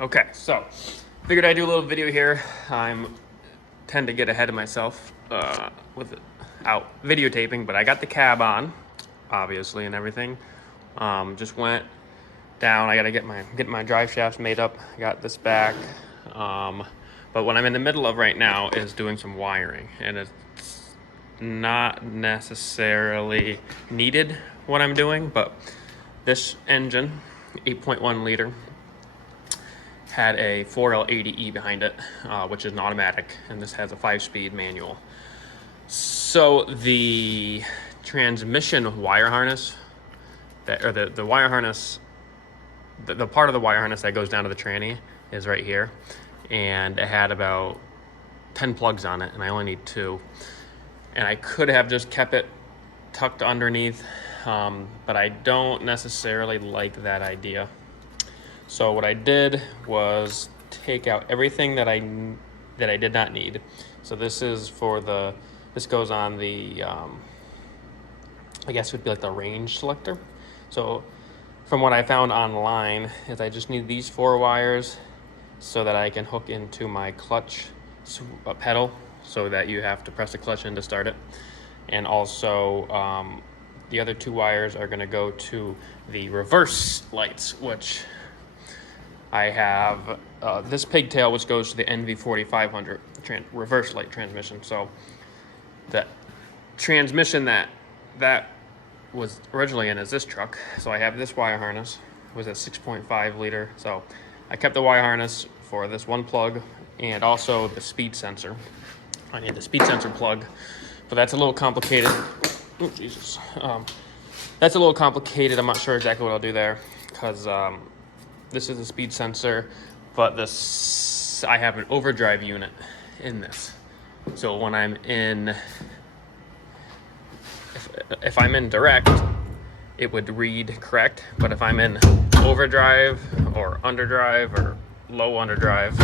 Okay, so figured I'd do a little video here. Tend to get ahead of myself without videotaping, but I got the cab on, obviously, and everything. Just went down. I gotta get my drive shafts made up. I got this back. But what I'm in the middle of right now is doing some wiring, and it's not necessarily needed what I'm doing, but this engine, 8.1 liter, had a 4L80E behind it, which is an automatic, and this has a 5-speed manual. So the transmission wire harness, the wire harness, the part of the wire harness that goes down to the tranny is right here, and it had about 10 plugs on it, and I only need 2. And I could have just kept it tucked underneath, but I don't necessarily like that idea. So what I did was take out everything that I did not need. So this is this goes on the, I guess it would be like the range selector. So from what I found online is I just need these 4 wires so that I can hook into my clutch pedal, so that you have to press the clutch in to start it. And also the other 2 wires are gonna go to the reverse lights, which I have this pigtail, which goes to the C3500 reverse light transmission. So the transmission that was originally in is this truck. So I have this wire harness. It was a 6.5 liter. So I kept the wire harness for this one plug, and also the speed sensor. I need the speed sensor plug, but that's a little complicated. Oh, Jesus. That's a little complicated. I'm not sure exactly what I'll do there, because this is a speed sensor, but I have an overdrive unit in this. So when I'm in, if I'm in direct, it would read correct. But if I'm in overdrive or underdrive or low underdrive,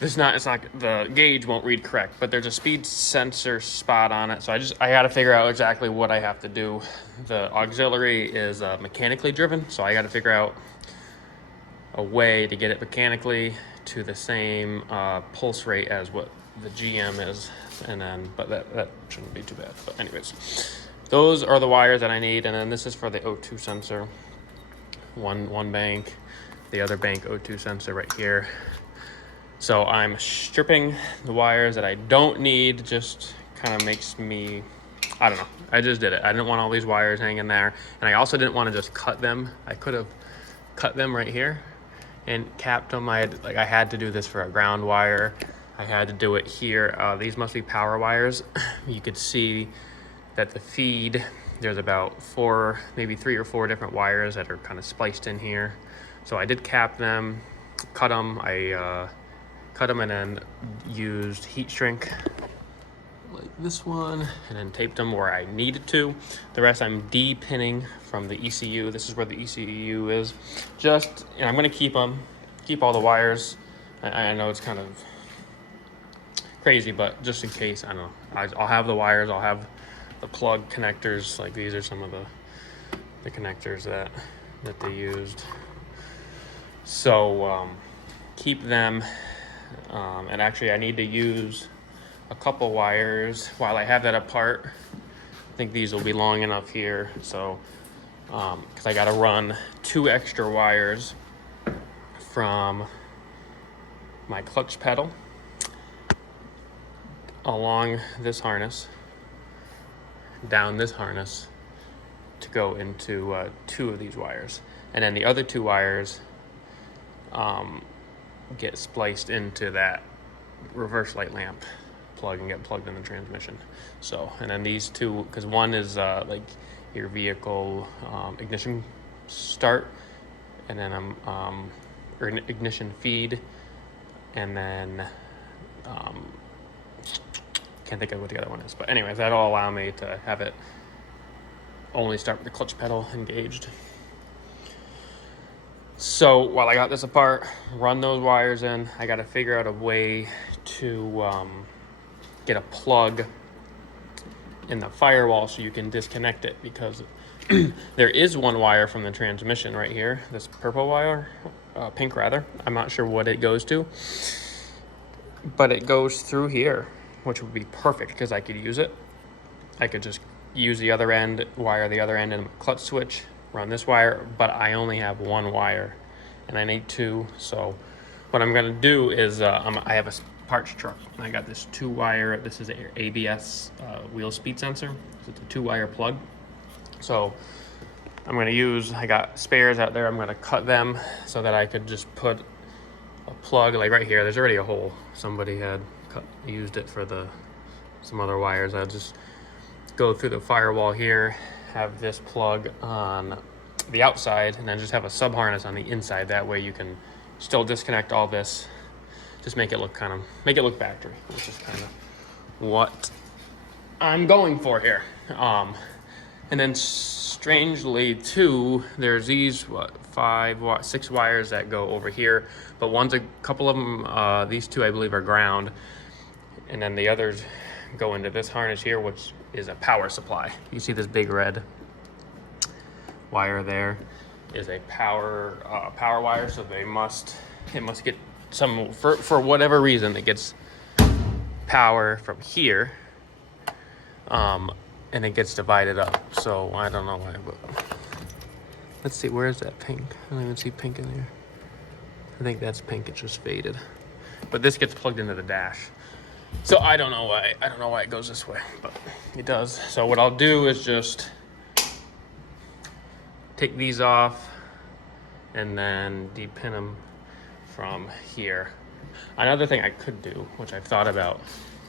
the gauge won't read correct, but there's a speed sensor spot on it. So I got to figure out exactly what I have to do. The auxiliary is mechanically driven, so I got to figure out a way to get it mechanically to the same pulse rate as what the GM is, but that shouldn't be too bad. But anyways, those are the wires that I need, and then this is for the O2 sensor. One bank, the other bank O2 sensor right here. So I'm stripping the wires that I don't need. Just kind of makes me, I don't know, I just did it. I didn't want all these wires hanging there, and I also didn't want to just cut them. I could have cut them right here and capped them. I had to do this for a ground wire. I had to do it here. These must be power wires. You could see that the feed, there's about 4, maybe 3 or 4 different wires that are kind of spliced in here. So I did cap them, cut them. I cut them and then used heat shrink like this one, and then taped them where I needed to. The rest I'm de-pinning from the ECU. This is where the ECU is. And I'm gonna keep all the wires. I know it's kind of crazy, but just in case, I don't know. I'll have the wires, I'll have the plug connectors. Like these are some of the connectors that they used. So keep them, and actually I need to use a couple wires while I have that apart. I think these will be long enough here, so because I got to run 2 extra wires from my clutch pedal along this harness, down this harness, to go into 2 of these wires, and then the other 2 wires get spliced into that reverse light lamp plug and get plugged in the transmission. So, and then these 2, because one is like your vehicle ignition start, and then or ignition feed, and then can't think of what the other one is. But anyways, that'll allow me to have it only start with the clutch pedal engaged. So while I got this apart, run those wires in, I got to figure out a way to get a plug in the firewall so you can disconnect it, because There is one wire from the transmission right here, this purple wire, pink rather. I'm not sure what it goes to, but it goes through here, which would be perfect because I could use it. I could just use the other end, wire the other end in a clutch switch, run this wire, but I only have one wire and I need two. So what I'm gonna do is, I have a parts truck and I got this 2-wire, this is an ABS wheel speed sensor. So it's a 2-wire plug. So I'm gonna use, I got spares out there, I'm gonna cut them so that I could just put a plug like right here. There's already a hole. Somebody had used it for some other wires. I'll just go through the firewall here, have this plug on the outside, and then just have a sub harness on the inside. That way you can still disconnect all this, just make it look factory, which is kind of what I'm going for here. And then strangely too, there's these 6 wires that go over here, but a couple of them, these 2 I believe are ground, and then the others go into this harness here, which is a power supply. You see this big red wire there is a power wire, so it must get some, for whatever reason, it gets power from here, and it gets divided up. So I don't know why, but let's see, where is that pink? I don't even see pink in there. I think that's pink, it just faded. But this gets plugged into the dash. So I don't know why it goes this way, but it does. So what I'll do is just take these off and then depin them from here. Another thing I could do, which I've thought about,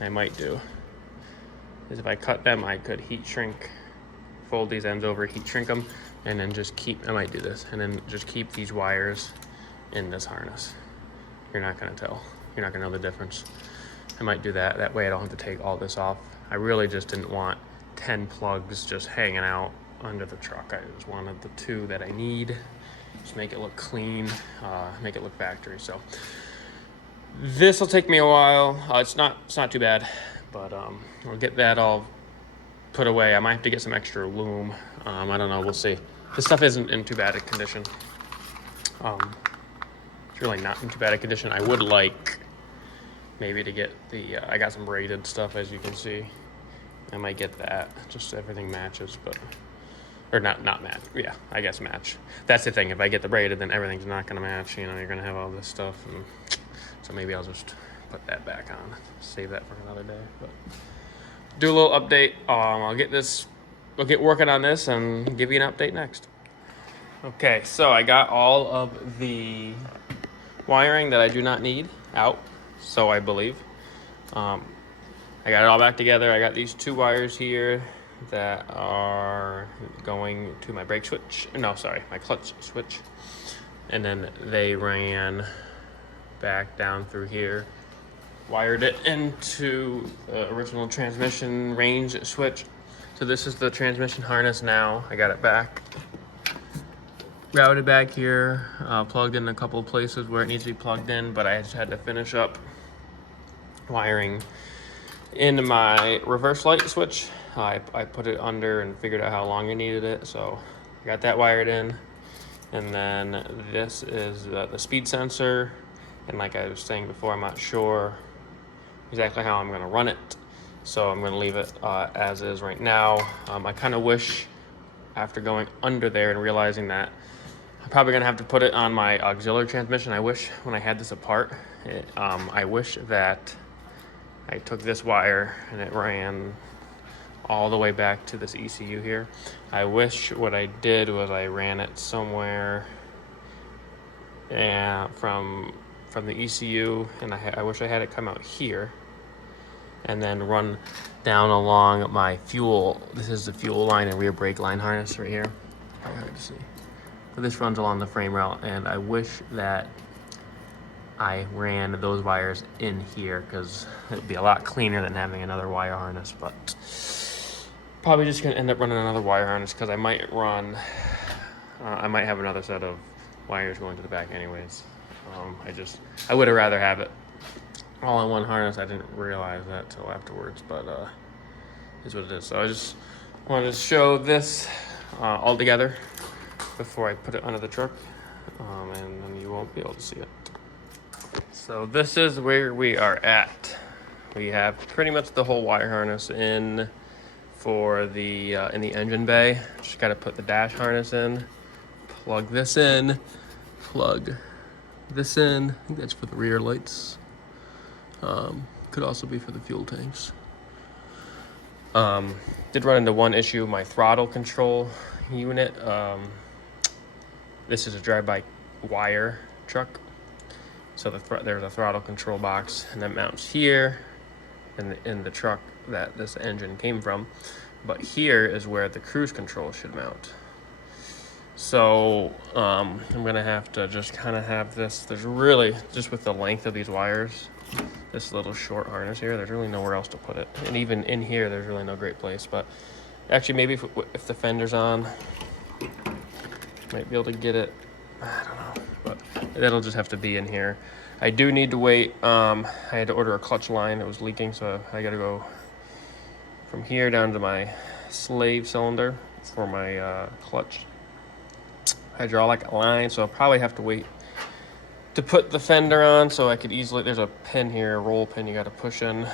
I might do, is if I cut them, I could heat shrink, fold these ends over, heat shrink them, and then just I might do this, and then just keep these wires in this harness. You're not gonna tell. You're not gonna know the difference. I might do that. That way I don't have to take all this off. I really just didn't want 10 plugs just hanging out under the truck. I just wanted the 2 that I need. Just make it look clean, make it look factory. So this will take me a while. It's not too bad, but I'll get that all put away. I might have to get some extra loom. I don't know, we'll see. This stuff isn't in too bad a condition. It's really not in too bad a condition. I would like maybe to get I got some braided stuff, as you can see. I might get that, just so everything matches, but, or not match, yeah, I guess match. That's the thing, if I get the braided, then everything's not gonna match, you know, you're gonna have all this stuff, and so maybe I'll just put that back on, save that for another day, but do a little update. I'll get working on this and give you an update next. Okay, so I got all of the wiring that I do not need out, so I believe. I got it all back together. I got these 2 wires here that are going to my brake switch. No, sorry, my clutch switch. And then they ran back down through here, wired it into the original transmission range switch. So this is the transmission harness now. I got it back, routed back here, plugged in a couple of places where it needs to be plugged in, but I just had to finish up wiring into my reverse light switch. I put it under and figured out how long I needed it, so I got that wired in. And then this is the speed sensor, and like I was saying before, I'm not sure exactly how I'm going to run it, so I'm going to leave it as is right now. I kind of wish, after going under there and realizing that I'm probably going to have to put it on my auxiliary transmission, I wish when I had this apart, I wish that I took this wire and it ran all the way back to this ECU here. I wish what I did was I ran it somewhere from the ECU, and I wish I had it come out here and then run down along my fuel. This is the fuel line and rear brake line harness right here. Very hard to see. But this runs along the frame rail, and I wish that I ran those wires in here, because it'd be a lot cleaner than having another wire harness. But probably just gonna end up running another wire harness, because I might run, I might have another set of wires going to the back anyways. I would have rather have it all in one harness. I didn't realize that till afterwards, but is what it is. So I just wanted to show this all together before I put it under the truck, and then you won't be able to see it. So this is where we are at. We have pretty much the whole wire harness in for the in the engine bay. Just got to put the dash harness in, plug this in, plug this in. I think that's for the rear lights. Could also be for the fuel tanks. Did run into one issue, my throttle control unit. This is a drive-by-wire truck. So there's a throttle control box, and that mounts here in the truck that this engine came from. But here is where the cruise control should mount. So I'm gonna have to just kind of have this. There's really, just with the length of these wires, this little short harness here, there's really nowhere else to put it. And even in here, there's really no great place. But actually, maybe if the fender's on, might be able to get it. I don't know, but that'll just have to be in here. I do need to wait. I had to order a clutch line. It was leaking, so I got to go from here down to my slave cylinder for my clutch hydraulic line. So I'll probably have to wait to put the fender on, so I could easily, there's a pin here, a roll pin you got to push in,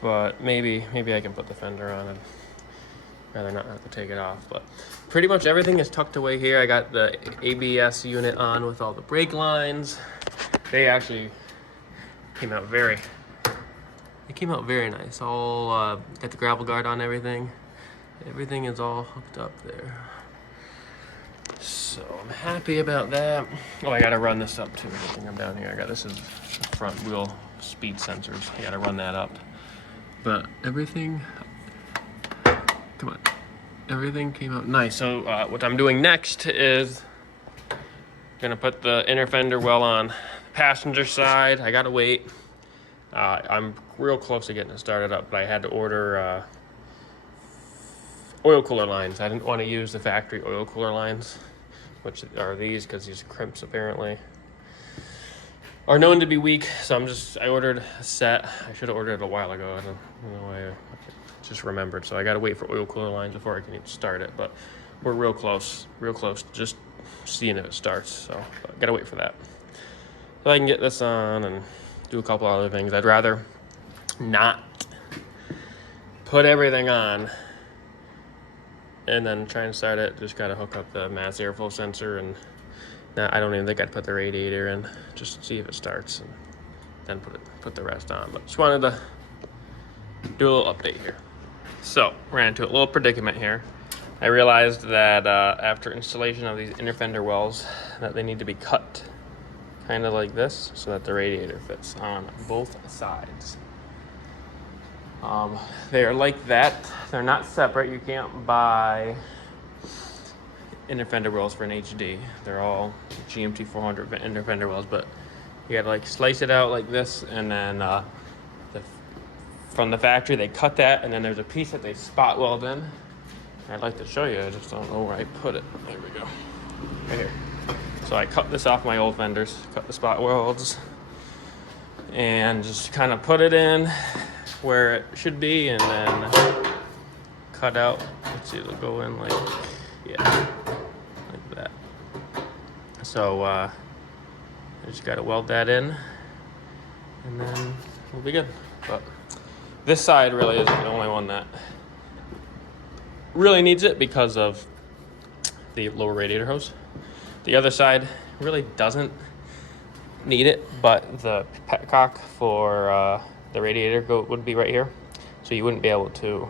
but maybe I can put the fender on and rather not have to take it off. But pretty much everything is tucked away here. I got the ABS unit on with all the brake lines. They actually came out very nice. All got the gravel guard on everything. Everything is all hooked up there. So I'm happy about that. Oh, I gotta run this up too. Good thing I'm down here. This is front wheel speed sensors. I gotta run that up. But everything, come on, everything came out nice. So what I'm doing next is gonna put the inner fender well on the passenger side. I gotta wait. I'm real close to getting it started up, but I had to order oil cooler lines. I didn't want to use the factory oil cooler lines, which are these, because these crimps apparently are known to be weak. So I ordered a set. I should have ordered it a while ago. I don't know why I just remembered. So I got to wait for oil cooler lines before I can even start it. But we're real close, just seeing if it starts. So I got to wait for that. So I can get this on and do a couple other things. I'd rather not put everything on and then try and start it. Just gotta hook up the mass airflow sensor, and now I don't even think I'd put the radiator in, just to see if it starts, and then put the rest on. But just wanted to do a little update here. So ran into a little predicament here. I realized that after installation of these inner fender wells, that they need to be cut kind of like this, so that the radiator fits on both sides. They are like that. They're not separate. You can't buy inner fender wells for an HD. They're all GMT 400 inner fender wells, but you gotta like slice it out like this, and then from the factory they cut that, and then there's a piece that they spot weld in. I'd like to show you. I just don't know where I put it. There we go. Right here. So I cut this off my old fenders, cut the spot welds, and just kind of put it in where it should be, and then cut out. Let's see, it'll go in like that. So I just got to weld that in, and then we'll be good. But this side really isn't the only one that really needs it because of the lower radiator hose. The other side really doesn't need it, but the petcock for the radiator would be right here, so you wouldn't be able to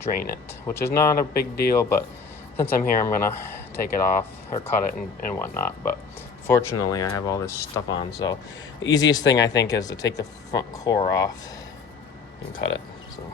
drain it, which is not a big deal, but since I'm here, I'm gonna take it off or cut it and whatnot. But fortunately, I have all this stuff on, so the easiest thing I think is to take the front core off and cut it. So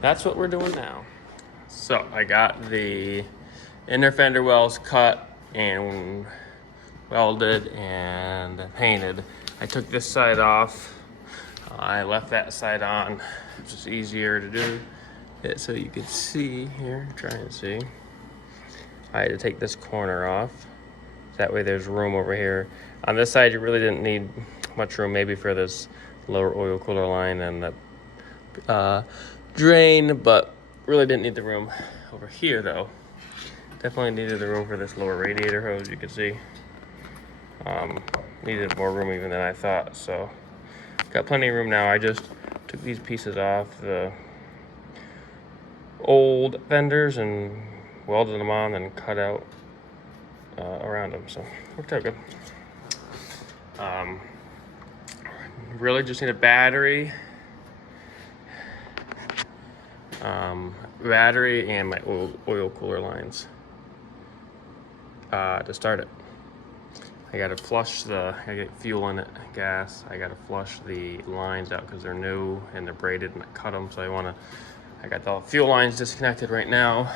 that's what we're doing now. So I got the inner fender wells cut and welded and painted. I took this side off. I left that side on. It's just easier to do it so you can see here. Try and see. I had to take this corner off. That way there's room over here. On this side, you really didn't need much room, maybe for this lower oil cooler line and the drain, but Really didn't need the room over here though. Definitely needed the room for this lower radiator hose, you can see. Needed more room even than I thought, so got plenty of room now. I just took these pieces off the old fenders and welded them on and cut out around them, so worked out good. Really just need a battery, and my oil cooler lines to start it. I gotta flush I get fuel in it, gas. I gotta flush the lines out because they're new and they're braided and I cut them, so I got the fuel lines disconnected right now.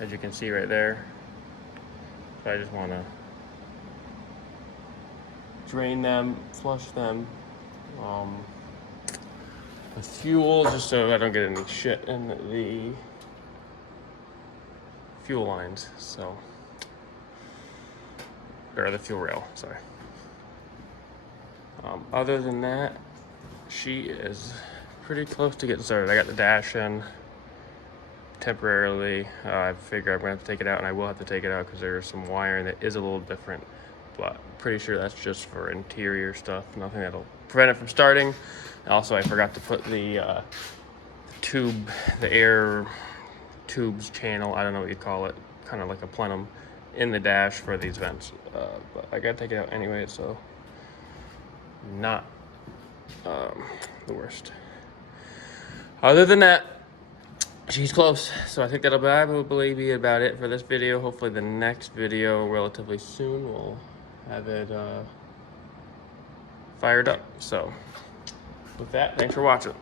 As you can see right there. So I just wanna drain them, flush them with fuel just so I don't get any shit in the fuel lines, or the fuel rail, sorry. Other than that, she is pretty close to getting started. I got the dash in temporarily. I figure I'm gonna have to take it out, and I will have to take it out because there's some wiring that is a little different, but pretty sure that's just for interior stuff, nothing that'll prevent it from starting. Also, I forgot to put the air tubes channel, I don't know what you call it, kind of like a plenum, in the dash for these vents, but I gotta take it out anyway, so not the worst. Other than that, she's close, so I think that'll probably be about it for this video. Hopefully the next video relatively soon we'll have it fired up. So with that, thanks for watching.